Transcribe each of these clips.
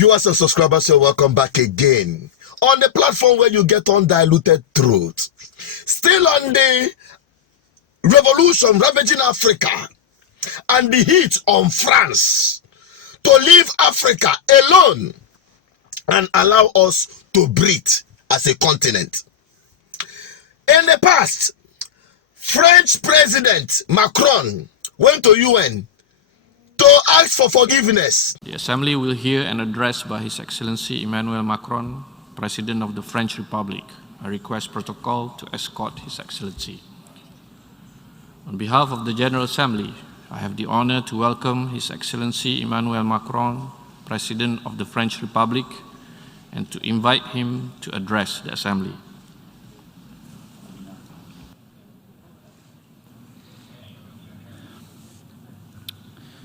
Viewers and subscribers, you're welcome back again on the platform where you get undiluted truth. Still on the revolution ravaging Africa and the heat on France to leave Africa alone and allow us to breathe as a continent. In the past, French President Macron went to UN to ask for forgiveness. The Assembly will hear an address by His Excellency Emmanuel Macron, President of the French Republic. I request protocol to escort His Excellency. On behalf of the General Assembly, I have the honor to welcome His Excellency Emmanuel Macron, President of the French Republic, and to invite him to address the Assembly.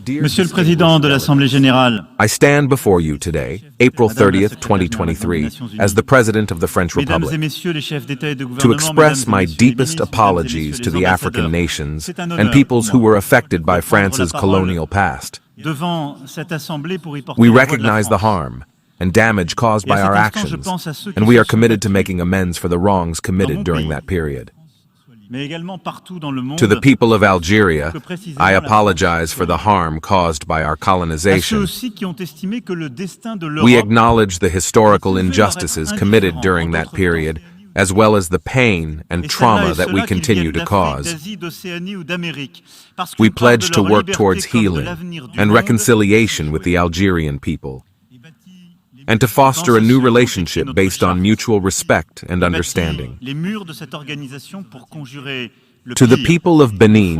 Monsieur le Président de l'Assemblée Générale, I stand before you today, April 30th, 2023, as the President of the French Republic, to express my deepest apologies to the African nations and peoples who were affected by France's colonial past. We recognize the harm and damage caused by our actions, and we are committed to making amends for the wrongs committed during that period. To the people of Algeria, I apologize for the harm caused by our colonization. We acknowledge the historical injustices committed during that period, as well as the pain and trauma that we continue to cause. We pledge to work towards healing and reconciliation with the Algerian people, and to foster a new relationship based on mutual respect and understanding. To the people of Benin,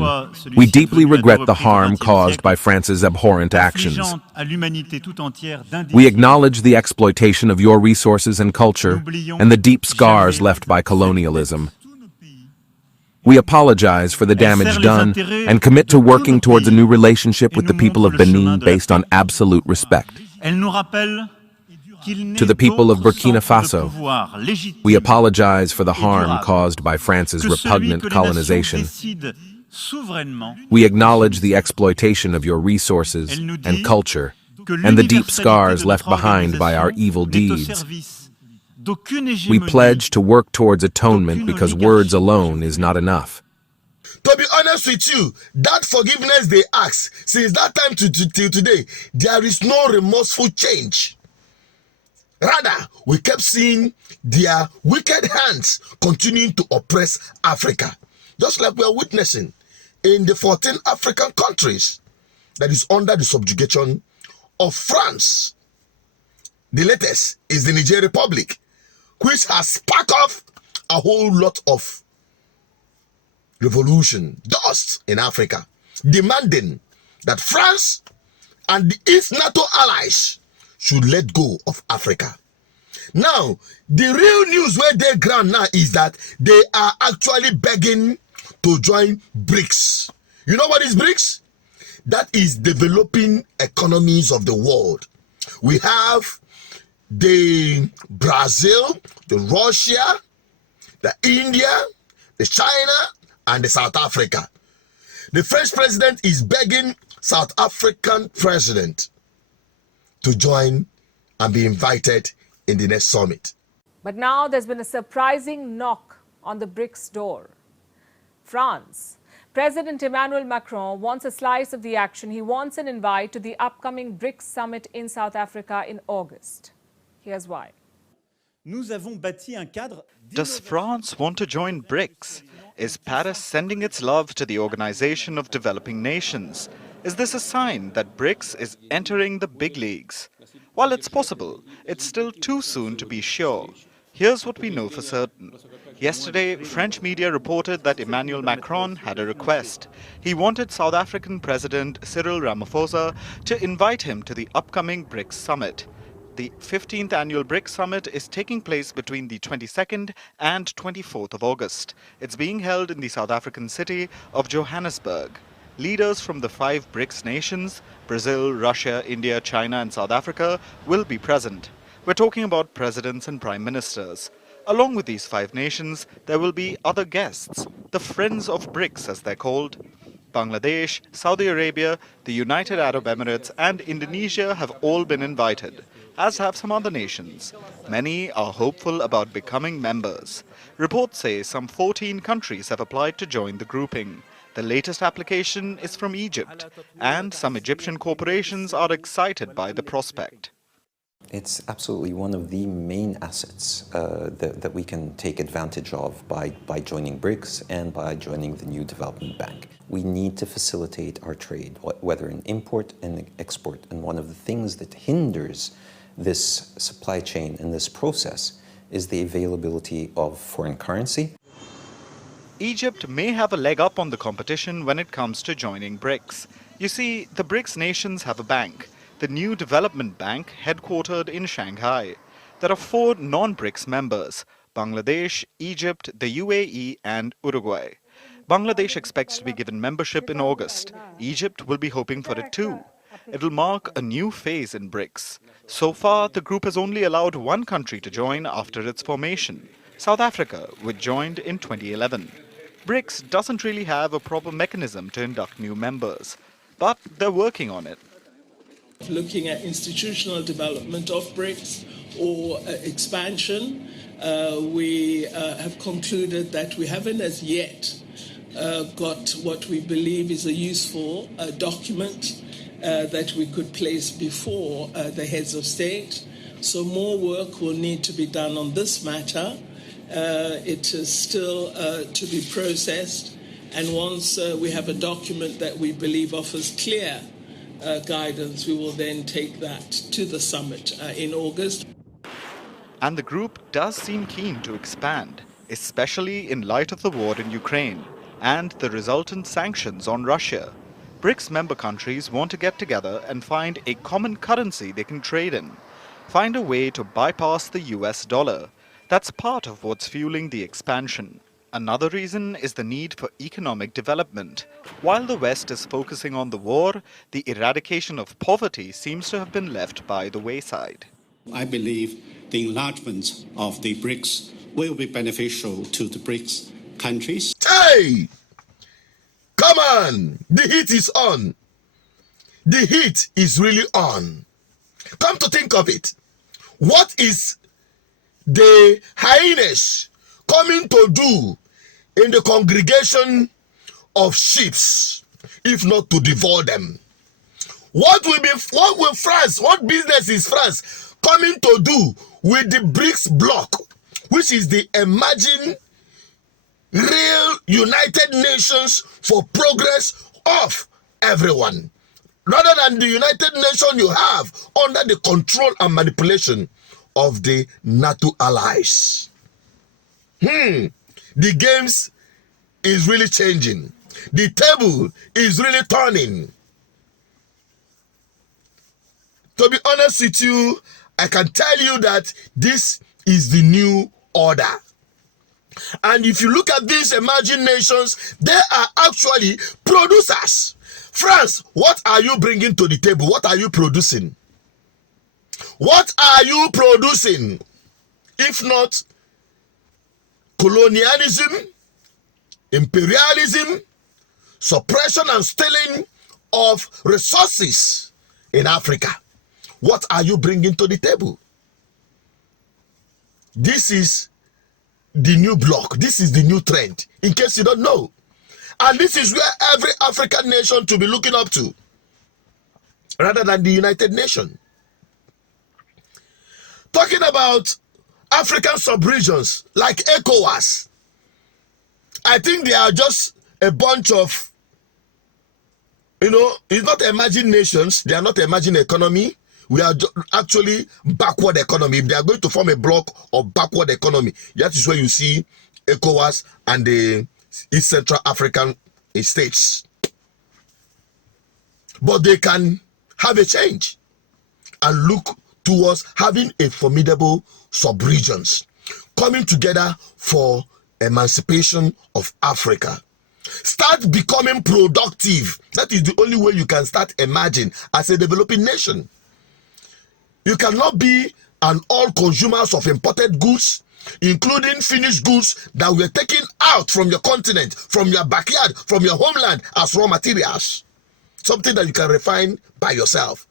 we deeply regret the harm caused by France's abhorrent actions. We acknowledge the exploitation of your resources and culture and the deep scars left by colonialism. We apologize for the damage done and commit to working towards a new relationship with the people of Benin based on absolute respect. To the people of Burkina Faso, we apologize for the harm caused by France's repugnant colonization. We acknowledge the exploitation of your resources and culture and the deep scars left behind by our evil deeds. We pledge to work towards atonement because words alone is not enough. To be honest with you, that forgiveness they ask, since that time till today, there is no remorseful change. Rather, we kept seeing their wicked hands continuing to oppress Africa, just like we are witnessing in the 14 African countries that is under the subjugation of France. The latest is the Niger Republic, which has sparked off a whole lot of revolution, dust in Africa, demanding that France and its NATO allies should let go of Africa. Now, the real news where they ground now is that they are actually begging to join Brics. You know what is Brics? That is developing economies of the world. We have the Brazil, the Russia, the India, the China, and the South Africa. The French president is begging South African president to join and be invited in the next summit. But now there's been a surprising knock on the Brics door. France. President Emmanuel Macron wants a slice of the action. He wants an invite to the upcoming Brics summit in South Africa in August. Here's why. Does France want to join Brics? Is Paris sending its love to the Organization of Developing Nations? Is this a sign that Brics is entering the big leagues? While it's possible, it's still too soon to be sure. Here's what we know for certain. Yesterday, French media reported that Emmanuel Macron had a request. He wanted South African President Cyril Ramaphosa to invite him to the upcoming Brics summit. The 15th annual Brics Summit is taking place between the 22nd and 24th of August. It's being held in the South African city of Johannesburg. Leaders from the 5 Brics nations, Brazil, Russia, India, China and South Africa, will be present. We're talking about presidents and prime ministers. Along with these 5 nations, there will be other guests, the Friends of Brics as they're called. Bangladesh, Saudi Arabia, the United Arab Emirates and Indonesia have all been invited, as have some other nations. Many are hopeful about becoming members. Reports say some 14 countries have applied to join the grouping. The latest application is from Egypt, and some Egyptian corporations are excited by the prospect. It's absolutely one of the main assets that we can take advantage of by joining Brics and by joining the new development bank. We need to facilitate our trade, whether in import and export. And one of the things that hinders this supply chain and this process is the availability of foreign currency. Egypt may have a leg up on the competition when it comes to joining Brics. You see, the Brics nations have a bank, the New Development Bank, headquartered in Shanghai. There are 4 non-Brics members: Bangladesh, Egypt, the UAE and Uruguay. Bangladesh expects to be given membership in August. Egypt will be hoping for it too. It'll mark a new phase in Brics. So far, the group has only allowed one country to join after its formation, South Africa, which joined in 2011. Brics doesn't really have a proper mechanism to induct new members, but they're working on it. Looking at institutional development of Brics or expansion, we have concluded that we haven't as yet got what we believe is a useful document that we could place before the heads of state. So more work will need to be done on this matter. It is still to be processed, and once we have a document that we believe offers clear guidance, we will then take that to the summit in August. And the group does seem keen to expand, especially in light of the war in Ukraine and the resultant sanctions on Russia. Brics member countries want to get together and find a common currency they can trade in, find a way to bypass the US dollar. That's part of what's fueling the expansion. Another reason is the need for economic development. While the West is focusing on the war, the eradication of poverty seems to have been left by the wayside. I believe the enlargement of the Brics will be beneficial to the Brics countries. Hey! Come on! The heat is on. The heat is really on. Come to think of it, what is the highness coming to do in the congregation of sheep, if not to devour them? What business is France coming to do with the Brics bloc, which is the emerging real United Nations for progress of everyone, rather than the United Nations you have under the control and manipulation of the NATO allies? The games is really changing. The table is really turning. To be honest with you, I can tell you that this is the new order. And if you look at these emerging nations, they are actually producers. France, what are you bringing to the table? What are you producing? What are you producing? If not colonialism, imperialism, suppression and stealing of resources in Africa. What are you bringing to the table? This is the new bloc. This is the new trend, in case you don't know. And this is where every African nation to be looking up to, rather than the United Nations. Talking about African sub-regions like ECOWAS, I think they are just a bunch of, it's not emerging nations. They are not emerging economy. We are actually backward economy. If they are going to form a bloc of backward economy, that is where you see ECOWAS and the East Central African states. But they can have a change and look towards having a formidable sub-regions coming together for emancipation of Africa. Start becoming productive. That is the only way you can start emerging as a developing nation. You cannot be an all consumers of imported goods. including finished goods that were taken out from your continent, from your backyard, from your homeland as raw materials. Something that you can refine by yourself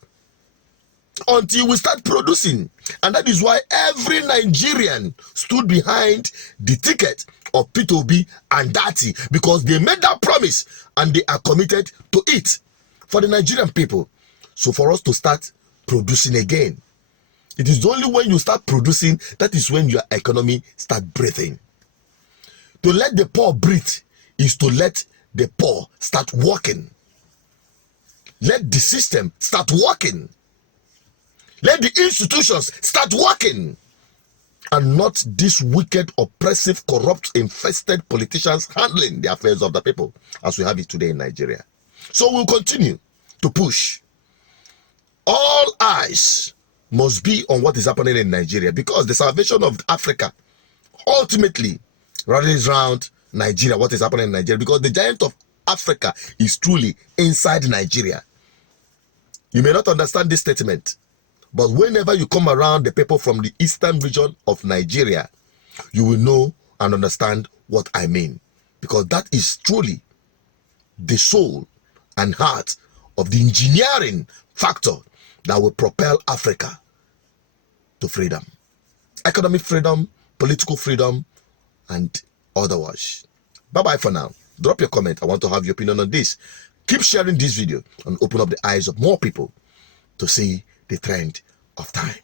until we start producing. And that is why every Nigerian stood behind the ticket of P2B and Dati, because they made that promise and they are committed to it for the Nigerian people. So for us to start producing again, it is only when you start producing that is when your economy start breathing. To let the poor breathe is to let the poor start working. Let the system start working. Let the institutions start working. And not these wicked, oppressive, corrupt, infested politicians handling the affairs of the people as we have it today in Nigeria. So we'll continue to push. All eyes must be on what is happening in Nigeria, because the salvation of Africa ultimately rallies around Nigeria, what is happening in Nigeria, because the giant of Africa is truly inside Nigeria. You may not understand this statement, but whenever you come around the people from the eastern region of Nigeria, you will know and understand what I mean, because that is truly the soul and heart of the engineering factor that will propel Africa to freedom, economic freedom, political freedom, and otherwise. Bye-bye for now. Drop your comment. I want to have your opinion on this. Keep sharing this video and open up the eyes of more people to see the trend of time.